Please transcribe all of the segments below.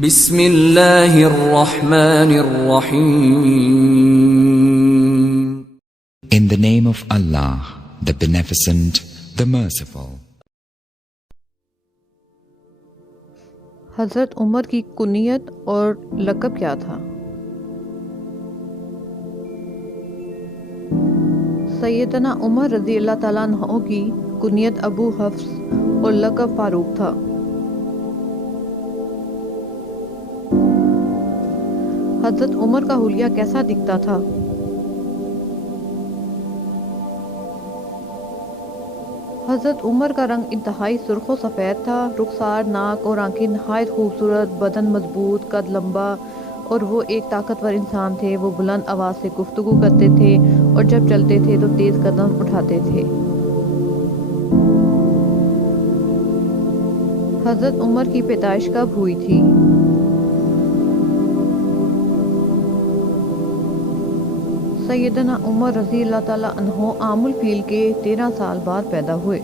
بسم اللہ الرحمن الرحیم. In the name of Allah, the Beneficent, the Merciful. حضرت عمر کی کنیت اور لقب کیا تھا؟ سیدنا عمر رضی اللہ تعالیٰ عنہ کی کنیت ابو حفص اور لقب فاروق تھا۔ حضرت عمر کا حلیہ کیسا دکھتا تھا؟ حضرت عمر کا رنگ انتہائی سرخ و سفید تھا، رخسار، ناک اور آنکھیں نہایت خوبصورت، بدن مضبوط، قد لمبا، اور وہ ایک طاقتور انسان تھے۔ وہ بلند آواز سے گفتگو کرتے تھے اور جب چلتے تھے تو تیز قدم اٹھاتے تھے۔ حضرت عمر کی پیدائش کب ہوئی تھی؟ سیدنا عمر رضی اللہ تعالیٰ عنہ عام الفیل کے 13 سال بعد پیدا ہوئے۔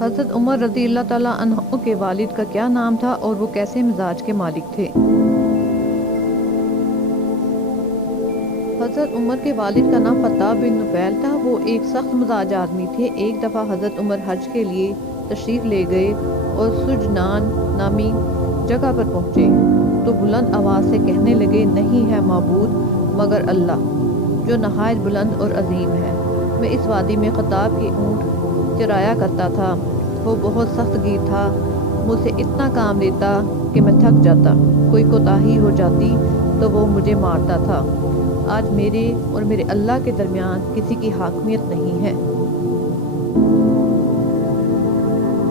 حضرت عمر رضی اللہ تعالیٰ عنہ کے والد کا کیا نام تھا اور وہ کیسے مزاج کے مالک تھے؟ حضرت عمر کے والد کا نام فتح بن نفیل تھا۔ وہ ایک سخت مزاج آدمی تھے۔ ایک دفعہ حضرت عمر حج کے لیے تشریف لے گئے اور سجنان نامی جگہ پر پہنچے تو بلند آواز سے کہنے لگے، نہیں ہے معبود مگر اللہ جو نہایت بلند اور عظیم ہے۔ میں اس وادی میں خطاب کے اونٹ چرایا کرتا تھا۔ وہ بہت سخت گیر تھا، مجھ سے اتنا کام لیتا کہ میں تھک جاتا، کوئی کوتاہی ہو جاتی تو وہ مجھے مارتا تھا۔ آج میرے اور میرے اللہ کے درمیان کسی کی حاکمیت نہیں ہے۔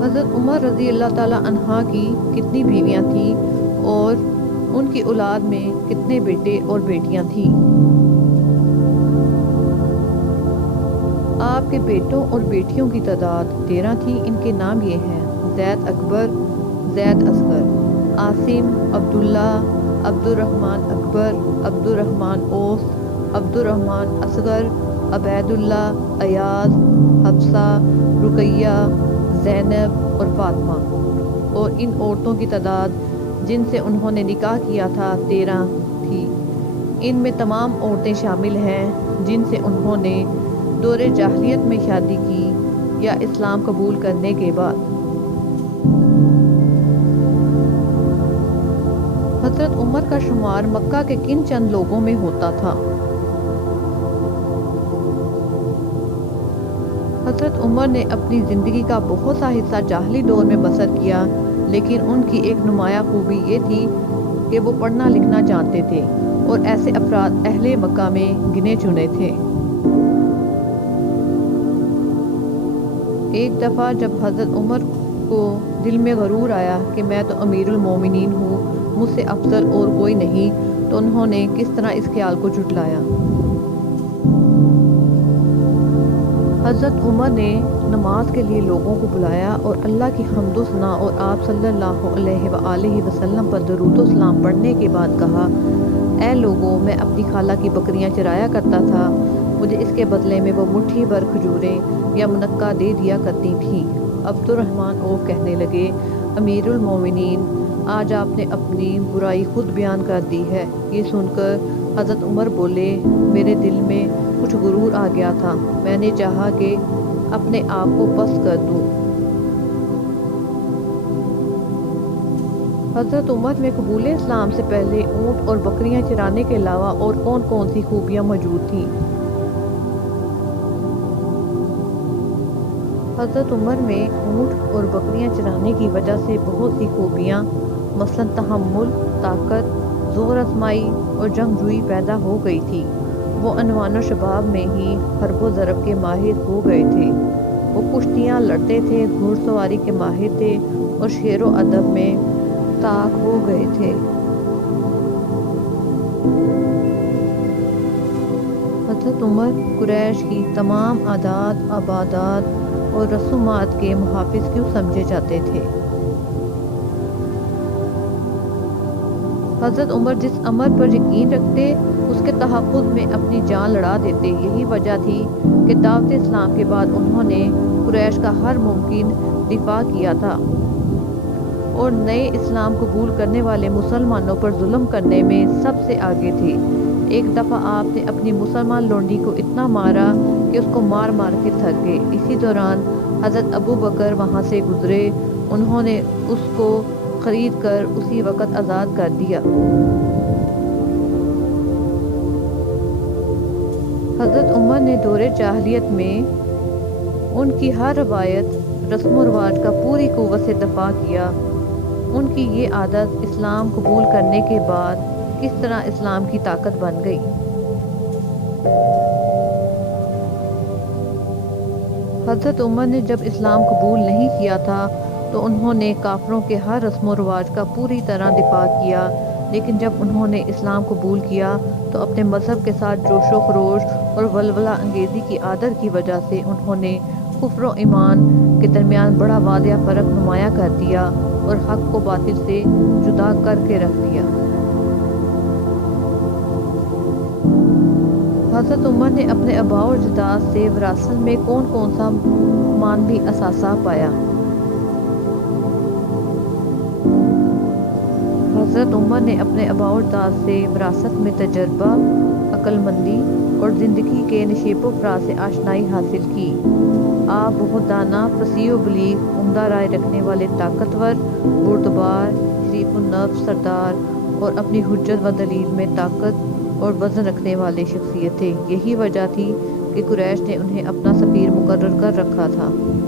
حضرت عمر رضی اللہ تعالیٰ عنہ کی کتنی بیویاں تھیں اور ان کی اولاد میں کتنے بیٹے اور بیٹیاں تھیں؟ آپ کے بیٹوں اور بیٹیوں کی تعداد 13 تھی۔ ان کے نام یہ ہیں: زید اکبر، زید اصغر، عاصم، عبداللہ، عبد الرحمن اکبر، عبد الرحمن اوس، عبد الرحمن اصغر، عبید اللہ، ایاز، حفصہ، رقیہ، زینب اور فاطمہ۔ اور ان عورتوں کی تعداد جن سے انہوں نے نکاح کیا تھا 13 تھی۔ ان میں تمام عورتیں شامل ہیں جن سے انہوں نے دور جاہلیت میں شادی کی یا اسلام قبول کرنے کے بعد۔ حضرت عمر کا شمار مکہ کے کن چند لوگوں میں ہوتا تھا؟ حضرت عمر نے اپنی زندگی کا بہت سا حصہ جاہلی دور میں بسر کیا، لیکن ان کی ایک نمایاں خوبی یہ تھی کہ وہ پڑھنا لکھنا جانتے تھے اور ایسے افراد اہل مکہ میں گنے چنے تھے۔ ایک دفعہ جب حضرت عمر کو دل میں غرور آیا کہ میں تو امیر المومنین ہوں، مجھ سے افضل اور کوئی نہیں، تو انہوں نے کس طرح اس خیال کو جھٹلایا۔ حضرت عمر نے نماز کے لیے لوگوں کو بلایا اور اللہ کی حمد و ثنا اور آپ صلی اللہ علیہ وآلہ وسلم پر درود و سلام پڑھنے کے بعد کہا، اے لوگوں، میں اپنی خالہ کی بکریاں چرایا کرتا تھا، مجھے اس کے بدلے میں وہ مٹھی بھر کھجوریں یا منقع دے دیا کرتی تھیں۔ عبد الرحمن اوف کہنے لگے، امیر المومنین، آج آپ نے اپنی برائی خود بیان کر دی ہے۔ یہ سن کر حضرت عمر بولے، میرے دل میں کچھ غرور آ گیا تھا، میں نے چاہا کہ اپنے آپ کو پست کر دوں۔ حضرت عمر میں قبول اسلام سے پہلے اونٹ اور بکریاں چرانے کے علاوہ اور کون کون سی خوبیاں موجود تھیں؟ حضرت عمر میں اونٹ اور بکریاں چرانے کی وجہ سے بہت سی خوبیاں مثلاً تحمل، طاقت، زور آزمائی اور جنگجوئی پیدا ہو گئی تھی۔ وہ عنوان و شباب میں ہی حرب و ضرب کے ماہر ہو گئے تھے۔ وہ کشتیاں لڑتے تھے، گھوڑ سواری کے ماہر تھے اور شعر و ادب میں طاق ہو گئے تھے۔ حضرت عمر قریش کی تمام عادات، عبادات اور رسومات کے محافظ کیوں سمجھے جاتے تھے؟ حضرت عمر جس امر پر یقین رکھتے اس کے تحفظ میں اپنی جان لڑا دیتے۔ یہی وجہ تھی کہ دعوت اسلام کے بعد انہوں نے قریش کا ہر ممکن دفاع کیا تھا۔ اور نئے اسلام قبول کرنے والے مسلمانوں پر ظلم کرنے میں سب سے آگے تھے۔ ایک دفعہ آپ نے اپنی مسلمان لونڈی کو اتنا مارا کہ اس کو مار مار کے تھک گئے۔ اسی دوران حضرت ابو بکر وہاں سے گزرے، انہوں نے اس کو خرید کر اسی وقت آزاد کر دیا۔ حضرت عمر نے دور جاہلیت میں ان کی ہر روایت رسم و رواج کا پوری قوت سے دفاع کیا۔ ان کی یہ عادت اسلام قبول کرنے کے بعد کس طرح اسلام کی طاقت بن گئی۔ حضرت عمر نے جب اسلام قبول نہیں کیا تھا تو انہوں نے کافروں کے ہر رسم و رواج کا پوری طرح دفاع کیا، لیکن جب انہوں نے اسلام قبول کیا تو اپنے مذہب کے ساتھ جوش و خروش اور ولولہ انگیزی کی عادت کی وجہ سے انہوں نے کفر و ایمان کے درمیان بڑا واضح فرق نمایاں کر دیا اور حق کو باطل سے جدا کر کے رکھ دیا۔ حضرت عمر نے اپنے آباء و اجداد سے وراثت میں کون کون سا معنوی اثاثہ پایا؟ حضرت عمر نے اپنے آباء و اجداد سے وراثت میں تجربہ، عقل مندی اور زندگی کے نشیب و فراز سے آشنائی حاصل کی۔ آپ بہت دانا، فصیح و بلیغ، عمدہ رائے رکھنے والے، طاقتور، بردبار، شریف النفس سردار اور اپنی حجت و دلیل میں طاقت اور وزن رکھنے والے شخصیت تھے۔ یہی وجہ تھی کہ قریش نے انہیں اپنا سفیر مقرر کر رکھا تھا۔